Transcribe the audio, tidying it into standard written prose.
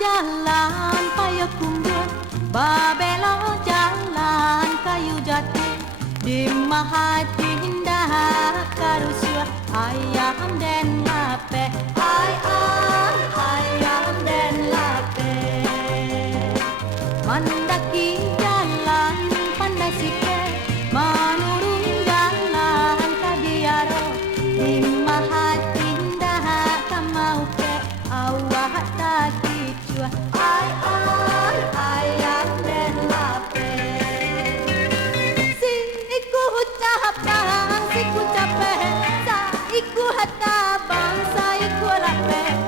jalan payo kumbul, babelo jalan kayu jati, di mahati indah karusua ayam den lape, ayam den lape. Mandaki jalan pandai sike, manurung jalan kabiaro, di mahati indah kamauke, awak tak kicua, ayam den lape. Si iku capek, sa iku hatabang, sa iku lape.